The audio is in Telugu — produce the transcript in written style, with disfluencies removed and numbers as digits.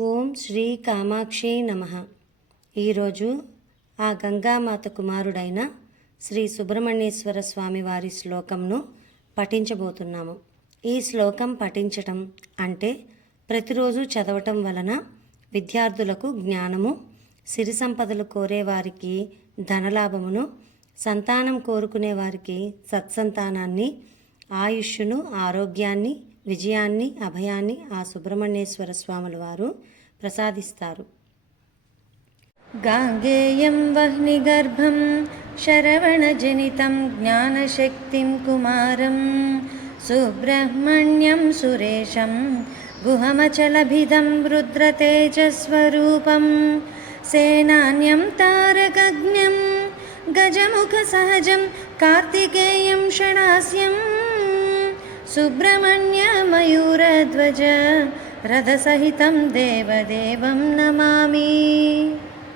ఓం శ్రీ కామాక్షి నమః. ఈరోజు ఆ గంగామాత కుమారుడైన శ్రీ సుబ్రహ్మణ్యేశ్వర స్వామి వారి శ్లోకంను పఠించబోతున్నాము. ఈ శ్లోకం పఠించటం అంటే ప్రతిరోజు చదవటం వలన విద్యార్థులకు జ్ఞానము, సిరి సంపదలు కోరేవారికి ధనలాభమును, సంతానం కోరుకునే వారికి సత్సంతానాన్ని, ఆయుష్ను, ఆరోగ్యాన్ని, విజయాన్ని, అభయాన్ని ఆ సుబ్రహ్మణ్యేశ్వర స్వాముల వారు ప్రసాదిస్తారు. గాంగేయం వహ్నిగర్భం శరవణజనితం జ్ఞానశక్తిం కుమారం సుబ్రహ్మణ్యం సురేశం గుహమచలభిదం రుద్రతేజస్వరూపం సేనాన్యం తారకజ్ఞం గజముఖ సహజం కార్తికేయం షడాస్యం సుబ్రహ్మణ్య మయూరధ్వజ రథసహితం దేవదేవం నమామి.